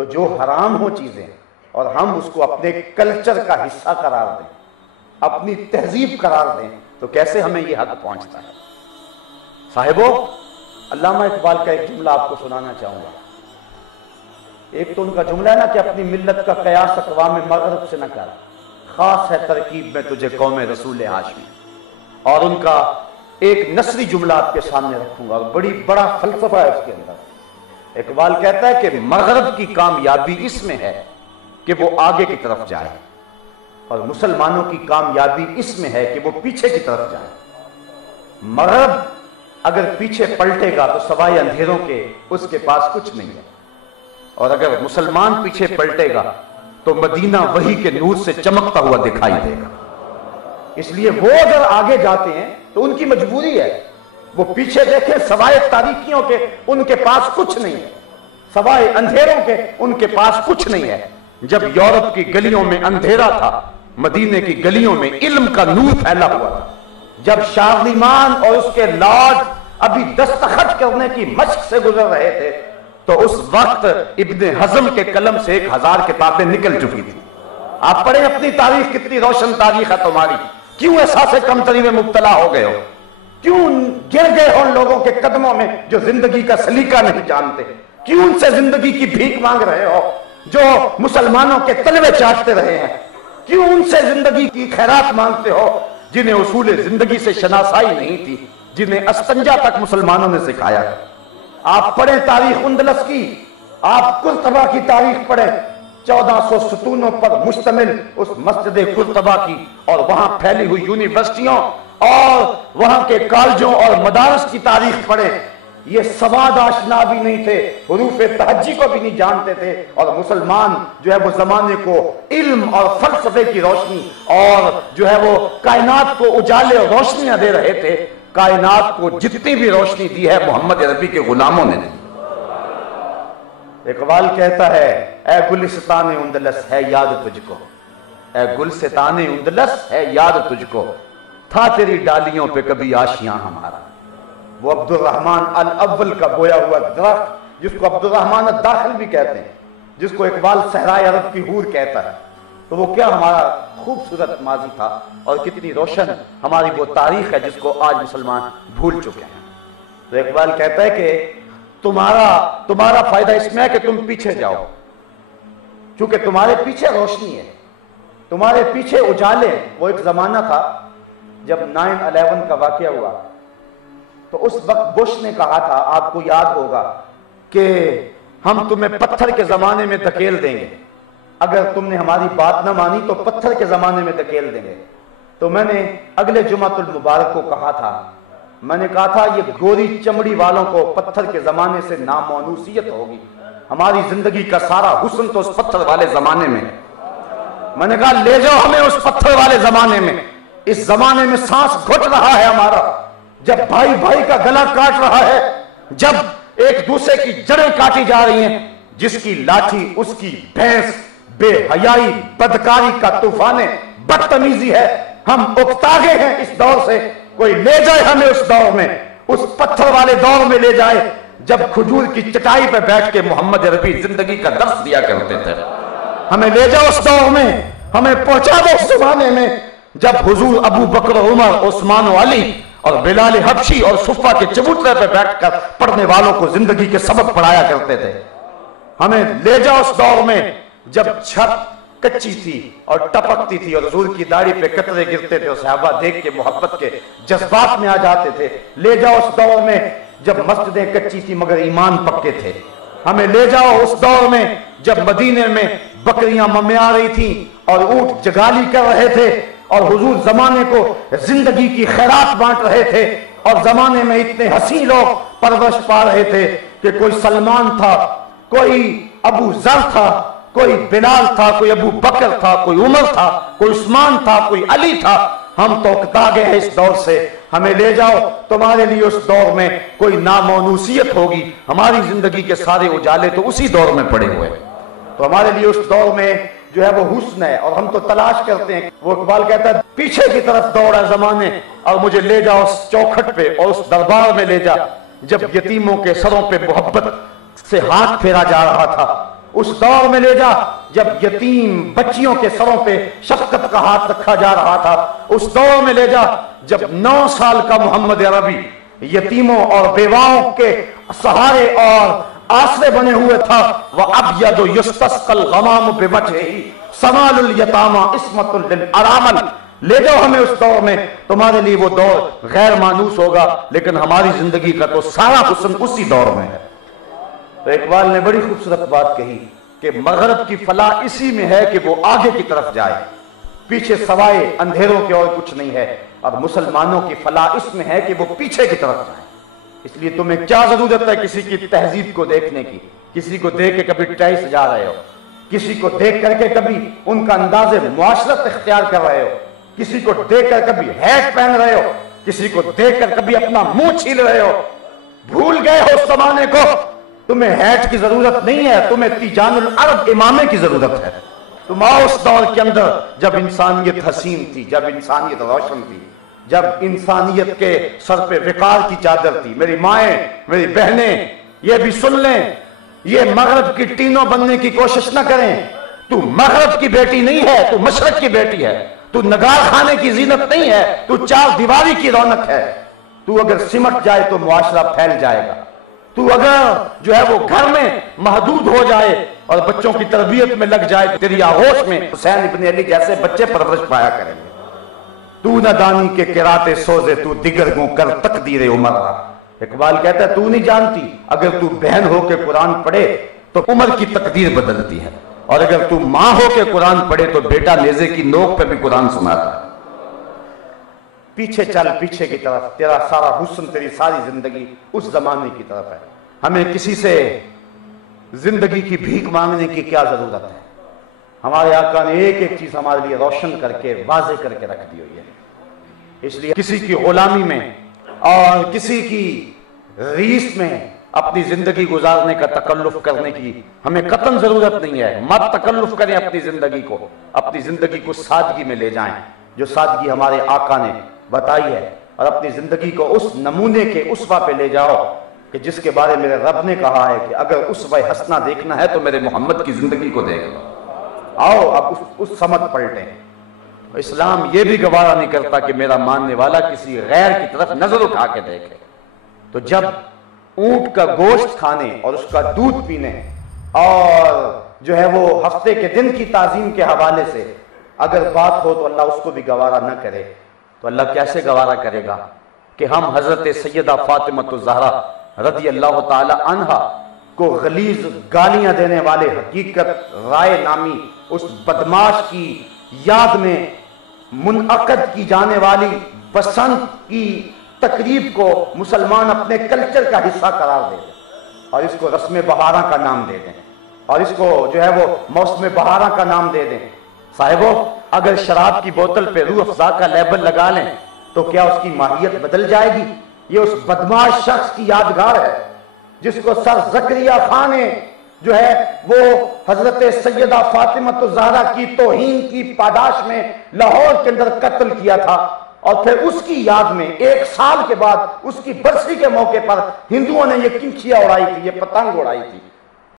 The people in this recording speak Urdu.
تو جو حرام ہو چیزیں اور ہم اس کو اپنے کلچر کا حصہ قرار دیں، اپنی تہذیب قرار دیں، تو کیسے ہمیں یہ حق پہنچتا ہے؟ صاحبو، علامہ اقبال کا ایک جملہ آپ کو سنانا چاہوں گا۔ ایک تو ان کا جملہ ہے نا کہ اپنی ملت کا قیاس اقوام مغرب سے نہ کر، خاص ہے ترکیب میں تجھے قوم رسول ہاشمی۔ اور ان کا ایک نثری جملہ آپ کے سامنے رکھوں گا، بڑا فلسفہ ہے اس کے اندر۔ اقبال کہتا ہے کہ مغرب کی کامیابی اس میں ہے کہ وہ آگے کی طرف جائے، اور مسلمانوں کی کامیابی اس میں ہے کہ وہ پیچھے کی طرف جائے۔ مغرب اگر پیچھے پلٹے گا تو سوائے اندھیروں کے اس کے پاس کچھ نہیں ہے، اور اگر مسلمان پیچھے پلٹے گا تو مدینہ وحی کے نور سے چمکتا ہوا دکھائی دے گا۔ اس لیے وہ اگر آگے جاتے ہیں تو ان کی مجبوری ہے، وہ پیچھے دیکھیں سوائے تاریکیوں کے ان کے پاس کچھ نہیں ہے، سوائے اندھیروں کے ان کے پاس کچھ نہیں ہے۔ جب یورپ کی گلیوں میں اندھیرا تھا، مدینے کی گلیوں میں علم کا نور پھیلا ہوا تھا۔ جب شارلیمان اور اس کے لارڈ ابھی دستخط کرنے کی مشق سے گزر رہے تھے تو اس وقت ابن حزم کے قلم سے 1000 کتابیں نکل چکی تھی۔ آپ پڑھیں اپنی تاریخ، کتنی روشن تاریخ ہے تمہاری۔ کیوں احساس کمتری میں مبتلا ہو گئے ہو؟ کیوں گر گئے ہو ان لوگوں کے قدموں میں جو زندگی کا سلیقہ نہیں جانتے؟ کیوں ان سے زندگی کی بھیک مانگ رہے ہو جو مسلمانوں کے تلوے چاٹتے رہے ہیں؟ کیوں ان سے زندگی کی خیرات مانگتے ہو جنہیں اصول زندگی سے شناسائی نہیں تھی، جنہیں استنجا تک مسلمانوں نے سکھایا؟ آپ پڑھیں تاریخ اندلس کی، آپ قرطبہ کی تاریخ پڑھیں، 1400 ستونوں پر مشتمل اس مسجد قرطبہ کی، اور وہاں پھیلی ہوئی یونیورسٹیوں اور وہاں کے کالجوں اور مدارس کی تاریخ پڑھیں۔ یہ سواد آشنا بھی نہیں تھے، حروف تہجی کو بھی نہیں جانتے تھے، اور مسلمان جو ہے وہ زمانے کو علم اور فلسفے کی روشنی اور جو ہے وہ کائنات کو اجالے اور روشنیاں دے رہے تھے۔ کائنات کو جتنی بھی روشنی دی ہے محمد عربی کے غلاموں نے دی۔ اقبال کہتا ہے، اے گلستان اندلس ہے یاد تجھ کو، اے گلستان اندلس ہے یاد تجھ کو، تھا تیری ڈالیوں پہ کبھی آشیاں ہمارا۔ وہ عبد الرحمن الاول کا بویا ہوا درخت جس کو عبد الرحمن الداخل بھی کہتے ہیں، جس کو اقبال صحرائے عرب کی حور کہتا ہے، تو وہ کیا ہمارا خوبصورت ماضی تھا، اور کتنی روشن ہماری وہ تاریخ ہے جس کو آج مسلمان بھول چکے ہیں۔ تو اقبال کہتا ہے کہ تمہارا فائدہ اس میں ہے کہ تم پیچھے جاؤ، چونکہ تمہارے پیچھے روشنی ہے، تمہارے پیچھے اجالے ہیں۔ وہ ایک زمانہ تھا جب 9/11 کا واقعہ ہوا تو اس وقت بش نے کہا تھا، آپ کو یاد ہوگا، کہ ہم تمہیں پتھر کے زمانے میں دھکیل دیں گے، اگر تم نے ہماری بات نہ مانی تو پتھر کے زمانے میں دھکیل دیں گے۔ تو میں نے اگلے جمعۃ المبارک کو کہا تھا، میں نے کہا تھا یہ گوری چمڑی والوں کو پتھر کے زمانے سے نامونوسیت ہوگی، ہماری زندگی کا سارا حسن تو اس پتھر والے زمانے میں ہے۔ میں نے کہا لے جاؤ ہمیں اس پتھر والے زمانے میں، اس زمانے میں سانس گھٹ رہا ہے ہمارا، جب بھائی بھائی کا گلا کاٹ رہا ہے، جب ایک دوسرے کی جڑیں کاٹی جا رہی ہیں، جس کی لاٹھی اس کی بھینس، بے حیائی بدکاری کا طوفان بدتمیزی ہے۔ ہم اکتا گئے ہیں اس دور سے، کوئی لے جائے ہمیں اس دور میں، اس پتھر والے دور میں لے جائے جب کھجور کی چٹائی پہ بیٹھ کے محمد عربی زندگی کا درس دیا کرتے تھے۔ ہمیں لے جاؤ اس دور میں، ہمیں پہنچا دو اس زمانے میں جب حضور ابو بکر، عمر، عثمان و علی اور بلال حبشی اور صفہ کے چبوترے پہ بیٹھ کر پڑھنے والوں کو زندگی کے سبق پڑھایا کرتے تھے۔ ہمیں لے جاؤ اس دور میں جب چھت کچی تھی اور ٹپکتی تھی اور حضور کی داڑھی پہ قطرے گرتے تھے اور صحابہ دیکھ کے محبت کے جذبات میں آ جاتے تھے۔ لے جاؤ اس دور میں جب مسجدیں کچی تھی مگر ایمان پکے تھے۔ ہمیں لے جاؤ اس دور میں جب مدینے میں بکریاں ممیا رہی تھیں اور اونٹ جگالی کر رہے تھے، اور حضور زمانے کو زندگی کی خیرات بانٹ رہے تھے، اور زمانے میں اتنے حسین لوگ پرورش پا رہے تھے کہ کوئی سلمان تھا، کوئی ابو ذر تھا، کوئی بلال تھا، کوئی ابو بکر تھا، کوئی عمر تھا، کوئی عثمان تھا، کوئی علی تھا۔ ہم تو اکتا گئے ہیں اس دور سے، ہمیں لے جاؤ، تمہارے لیے اس دور میں کوئی نامونوسیت ہوگی۔ ہماری زندگی کے سارے اجالے تو اسی دور میں پڑے ہوئے، تو ہمارے لیے اس دور میں جو ہے وہ حسن ہے، اور ہم تو تلاش کرتے ہیں۔ وہ اقبال کہتا ہے پیچھے کی طرف دوڑا زمانے، اور مجھے لے جا اس چوکھٹ پہ اور اس دربار میں لے جا جب یتیموں کے سروں پہ محبت سے ہاتھ پھیرا جا رہا تھا، اس دور میں لے جا جب یتیم بچیوں کے سروں پہ شفقت کا ہاتھ رکھا جا رہا تھا، اس دور میں لے جا جب 9 سال کا محمد عربی یتیموں اور بیواؤں کے سہارے اور آسرے بنے ہوئے تھا۔ وَأَبْيَضُ يُسْتَسْقَى الْغَمَامُ بِوَجْهِهِ سَمَالُ الْيَتَامَى عِصْمَةٌ لِلْأَرَامِلِ۔ لے جاؤ ہمیں اس دور میں، تمہارے لیے وہ دور غیر مانوس ہوگا، لیکن ہماری زندگی کا تو سارا حسن اسی دور میں ہے۔ تو اقبال نے بڑی خوبصورت بات کہی کہ مغرب کی فلاح اسی میں ہے کہ وہ آگے کی طرف جائے، پیچھے سوائے اندھیروں کے اور کچھ نہیں ہے، اور مسلمانوں کی فلاح اس میں ہے کہ وہ پیچھے کی طرف جائیں۔ اس لیے تمہیں کیا ضرورت ہے کسی کی تہذیب کو دیکھنے کی؟ کسی کو دیکھ کے کبھی ٹائی سجا رہے ہو، کسی کو دیکھ کر کے کبھی ان کا انداز معاشرت اختیار کر رہے ہو، کسی کو دیکھ کر کبھی ہیٹ پہن رہے ہو، کسی کو دیکھ کر کبھی اپنا منہ چھیل رہے ہو۔ بھول گئے ہو اس زمانے کو، تمہیں ہیٹ کی ضرورت نہیں ہے، تمہیں تیجان العرب امامے کی ضرورت ہے۔ تم آؤ اس دور کے اندر جب انسانیت حسین تھی، جب انسانیت روشن تھی، جب انسانیت کے سر پہ وقار کی چادر تھی۔ میری مائیں، میری بہنیں، یہ بھی سن لیں، یہ مغرب کی ٹینوں بننے کی کوشش نہ کریں۔ تو مغرب کی بیٹی نہیں ہے، تو مشرق کی بیٹی ہے۔ تو نگار خانے کی زینت نہیں ہے، تو چار دیواری کی رونق ہے۔ تو اگر سمٹ جائے تو معاشرہ پھیل جائے گا۔ تو اگر جو ہے وہ گھر میں محدود ہو جائے اور بچوں کی تربیت میں لگ جائے، تیری آغوش میں حسین ابن علی جیسے بچے پرورش پایا کریں گے۔ تو نہ دانی کے کراتے سوزے، تو دیگر گوں کر تقدیر عمر را۔ اقبال کہتا ہے تو نہیں جانتی، اگر تو بہن ہو کے قرآن پڑھے تو عمر کی تقدیر بدلتی ہے، اور اگر تو ماں ہو کے قرآن پڑھے تو بیٹا نیزے کی نوک پہ بھی قرآن سناتا ہے۔ پیچھے چل، پیچھے کی طرف، تیرا سارا حسن، تیری ساری زندگی اس زمانے کی طرف ہے۔ ہمیں کسی سے زندگی کی بھیک مانگنے کی کیا ضرورت ہے؟ ہمارے آقا نے ایک ایک چیز ہمارے لیے روشن کر کے واضح کر کے رکھ دی ہوئی ہے۔ اس لیے کسی کی غلامی میں اور کسی کی ریس میں اپنی زندگی گزارنے کا تکلف کرنے کی ہمیں قطعاً ضرورت نہیں ہے۔ مت تکلف کریں اپنی زندگی کو، اپنی زندگی کو سادگی میں لے جائیں جو سادگی ہمارے آقا نے بتائی ہے، اور اپنی زندگی کو اس نمونے کے اسوہ پہ لے جاؤ کہ جس کے بارے میرے رب نے کہا ہے کہ اگر اسوہ حسنہ دیکھنا ہے تو میرے محمد کی زندگی کو دیکھ لو۔ آؤ اب اس سمت پلٹیں۔ اسلام یہ بھی گوارا نہیں کرتا کہ میرا ماننے والا کسی غیر کی طرف نظر اٹھا کے دیکھے۔ تو جب اونٹ کا گوشت کھانے اور اس کا دودھ پینے اور جو ہے وہ ہفتے کے دن کی تعظیم کے حوالے سے اگر بات ہو تو اللہ اس کو بھی گوارا نہ کرے، تو اللہ کیسے گوارا کرے گا کہ ہم حضرت سیدہ فاطمہ الزہرا رضی اللہ تعالی عنہا کو غلیظ گالیاں دینے والے حقیقت رائے نامی اس بدماش کی یاد میں منعقد کی جانے والی بسنت کی تقریب کو مسلمان اپنے کلچر کا حصہ قرار دے دیں اور اس کو رسم بہاراں کا نام دے دیں اور اس کو جو ہے وہ موسم بہاراں کا نام دے دیں۔ صاحبو، اگر شراب کی بوتل پہ روح افزا کا لیبل لگا لیں تو کیا اس کی ماہیت بدل جائے گی؟ یہ اس بدماش شخص کی یادگار ہے جس کو سر زکریا خان نے جو ہے وہ حضرت سیدہ فاطمہ الزہرا کی توہین کی پاداش میں لاہور کے اندر قتل کیا تھا، اور پھر اس کی یاد میں 1 سال کے بعد اس کی برسی کے موقع پر ہندوؤں نے یہ کنکھیاں اڑائی تھی، یہ پتنگ اڑائی تھی۔